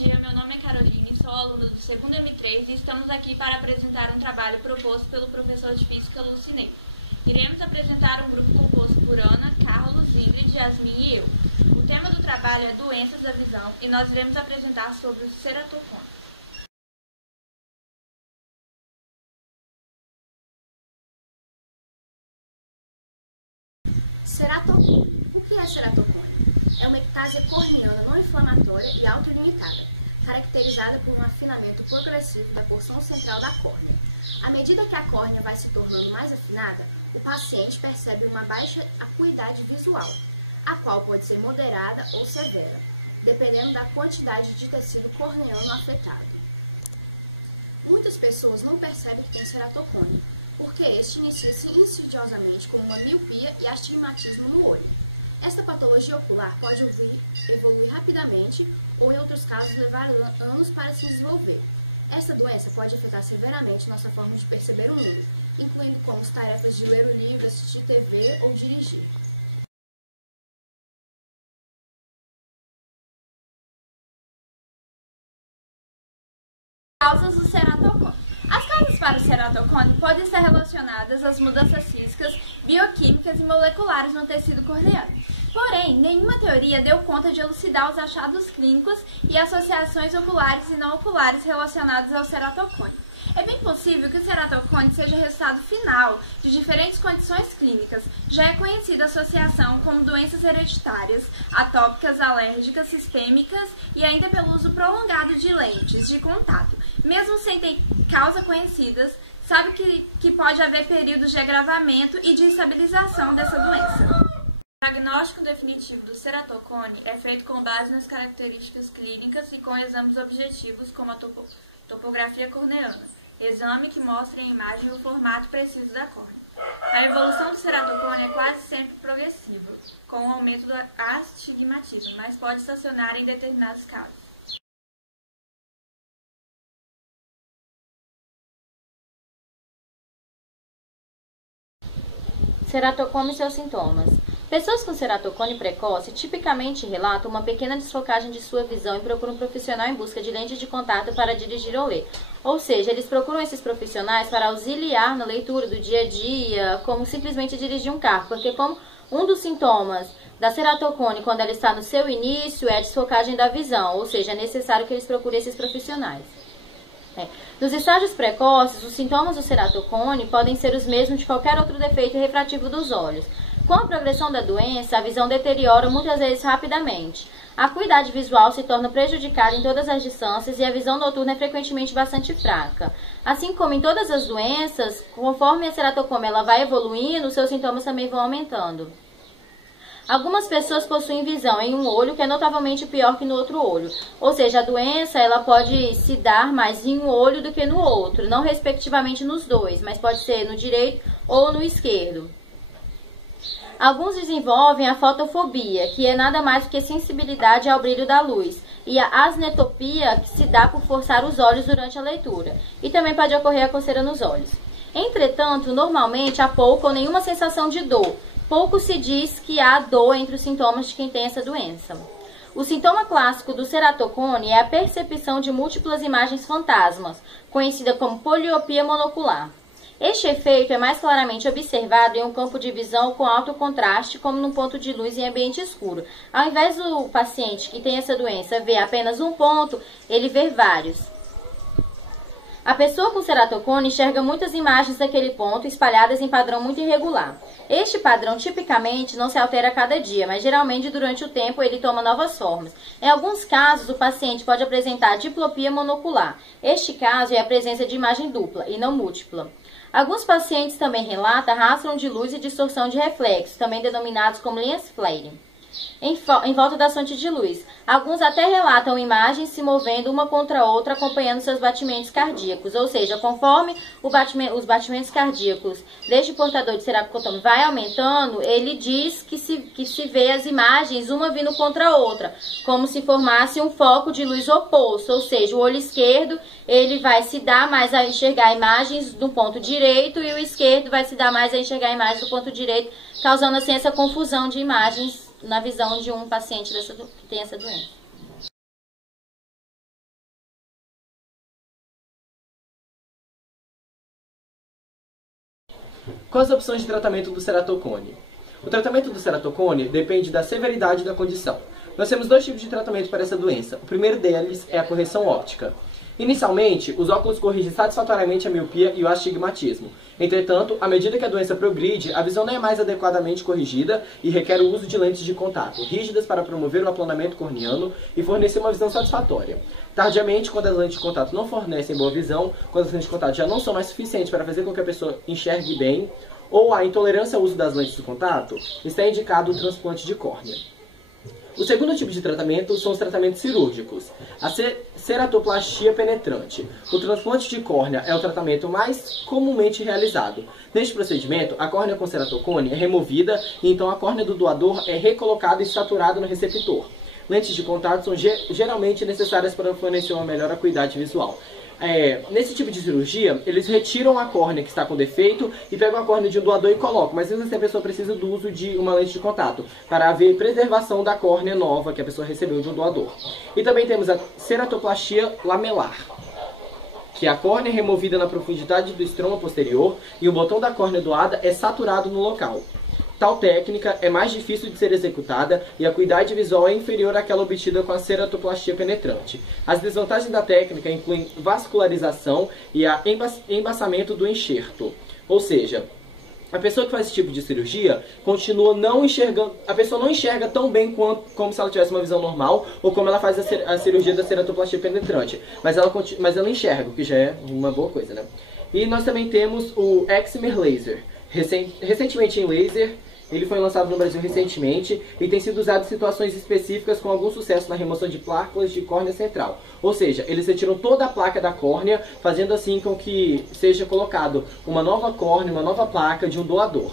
Bom dia, meu nome é Caroline, sou aluna do segundo M3 e estamos aqui para apresentar um trabalho proposto pelo professor de Física Lucinei. Iremos apresentar um grupo composto por Ana, Carlos, Ingrid, Yasmin e eu. O tema do trabalho é doenças da visão e nós iremos apresentar sobre o ceratocone. Ceratocone. O que é ceratocone? É uma ectasia corneana não inflamatória e autolimitada, caracterizada por um afinamento progressivo da porção central da córnea. À medida que a córnea vai se tornando mais afinada, o paciente percebe uma baixa acuidade visual, a qual pode ser moderada ou severa, dependendo da quantidade de tecido corneano afetado. Muitas pessoas não percebem que tem ceratocone, porque este inicia-se insidiosamente como uma miopia e astigmatismo no olho. Esta patologia ocular pode evoluir rapidamente ou, em outros casos, levar anos para se desenvolver. Essa doença pode afetar severamente nossa forma de perceber o mundo, incluindo como as tarefas de ler o livro, assistir TV ou dirigir. Causas do ceratocone. As causas para o ceratocone podem estar relacionadas às mudanças físicas, bioquímicas e moleculares no tecido corneano. Porém, nenhuma teoria deu conta de elucidar os achados clínicos e associações oculares e não oculares relacionadas ao ceratocone. É bem possível que o ceratocone seja resultado final de diferentes condições clínicas. Já é conhecida a associação como doenças hereditárias, atópicas, alérgicas, sistêmicas e ainda pelo uso prolongado de lentes de contato. Mesmo sem ter causa conhecidas, sabe que pode haver períodos de agravamento e de estabilização dessa doença. O diagnóstico definitivo do ceratocone é feito com base nas características clínicas e com exames objetivos como a topografia corneana, exame que mostra em imagem o formato preciso da córnea. A evolução do ceratocone é quase sempre progressiva, com o aumento do astigmatismo, mas pode estacionar em determinados casos. Ceratocone e seus sintomas. Pessoas com ceratocone precoce tipicamente relatam uma pequena desfocagem de sua visão e procuram um profissional em busca de lentes de contato para dirigir ou ler. Ou seja, eles procuram esses profissionais para auxiliar na leitura do dia a dia, como simplesmente dirigir um carro, porque como um dos sintomas da ceratocone quando ela está no seu início é a desfocagem da visão, ou seja, é necessário que eles procurem esses profissionais. Nos estágios precoces, os sintomas do ceratocone podem ser os mesmos de qualquer outro defeito refrativo dos olhos. Com a progressão da doença, a visão deteriora muitas vezes rapidamente. A acuidade visual se torna prejudicada em todas as distâncias e a visão noturna é frequentemente bastante fraca. Assim como em todas as doenças, conforme a ceratocone ela vai evoluindo, seus sintomas também vão aumentando. Algumas pessoas possuem visão em um olho que é notavelmente pior que no outro olho. Ou seja, a doença ela pode se dar mais em um olho do que no outro, não respectivamente nos dois, mas pode ser no direito ou no esquerdo. Alguns desenvolvem a fotofobia, que é nada mais que sensibilidade ao brilho da luz, e a asnetopia, que se dá por forçar os olhos durante a leitura, e também pode ocorrer a coceira nos olhos. Entretanto, normalmente há pouca ou nenhuma sensação de dor. Pouco se diz que há dor entre os sintomas de quem tem essa doença. O sintoma clássico do ceratocone é a percepção de múltiplas imagens fantasmas, conhecida como poliopia monocular. Este efeito é mais claramente observado em um campo de visão com alto contraste, como num ponto de luz em ambiente escuro. Ao invés do paciente que tem essa doença ver apenas um ponto, ele vê vários. A pessoa com ceratocone enxerga muitas imagens daquele ponto espalhadas em padrão muito irregular. Este padrão tipicamente não se altera a cada dia, mas geralmente durante o tempo ele toma novas formas. Em alguns casos, o paciente pode apresentar diplopia monocular. Este caso é a presença de imagem dupla e não múltipla. Alguns pacientes também relatam rastro de luz e distorção de reflexo, também denominados como lens flare, em volta da fonte de luz. Alguns até relatam imagens se movendo uma contra a outra, acompanhando seus batimentos cardíacos. Ou seja, conforme os batimentos cardíacos deste portador de ceratocone vai aumentando, ele diz que se vê as imagens uma vindo contra a outra, como se formasse um foco de luz oposto. Ou seja, o olho esquerdo ele vai se dar mais a enxergar imagens do ponto direito e o esquerdo vai se dar mais a enxergar imagens do ponto direito, causando assim essa confusão de imagens na visão de um paciente que tem essa doença. Quais as opções de tratamento do ceratocone? O tratamento do ceratocone depende da severidade da condição. Nós temos dois tipos de tratamento para essa doença. O primeiro deles é a correção óptica. Inicialmente, os óculos corrigem satisfatoriamente a miopia e o astigmatismo. Entretanto, à medida que a doença progride, a visão não é mais adequadamente corrigida e requer o uso de lentes de contato, rígidas para promover o aplanamento corneano e fornecer uma visão satisfatória. Tardiamente, quando as lentes de contato não fornecem boa visão, quando as lentes de contato já não são mais suficientes para fazer com que a pessoa enxergue bem, ou a intolerância ao uso das lentes de contato, está indicado o transplante de córnea. O segundo tipo de tratamento são os tratamentos cirúrgicos. A ceratoplastia penetrante. O transplante de córnea é o tratamento mais comumente realizado. Neste procedimento, a córnea com ceratocone é removida e então a córnea do doador é recolocada e saturada no receptor. Lentes de contato são geralmente necessárias para fornecer uma melhor acuidade visual. Nesse tipo de cirurgia, eles retiram a córnea que está com defeito e pegam a córnea de um doador e colocam, mas às vezes a pessoa precisa do uso de uma lente de contato para haver preservação da córnea nova que a pessoa recebeu de um doador. E também temos a ceratoplastia lamelar, que a córnea é removida na profundidade do estroma posterior e o botão da córnea doada é saturado no local. Tal técnica é mais difícil de ser executada e a acuidade visual é inferior àquela obtida com a ceratoplastia penetrante. As desvantagens da técnica incluem vascularização e embaçamento do enxerto. Ou seja, a pessoa que faz esse tipo de cirurgia continua não enxergando, a pessoa não enxerga tão bem como se ela tivesse uma visão normal ou como ela faz a cirurgia da ceratoplastia penetrante. Mas ela enxerga, o que já é uma boa coisa, né? E nós também temos o Excimer Laser. Recentemente em laser, ele foi lançado no Brasil recentemente e tem sido usado em situações específicas com algum sucesso na remoção de placas de córnea central. Ou seja, eles retiram toda a placa da córnea, fazendo assim com que seja colocado uma nova córnea, uma nova placa de um doador.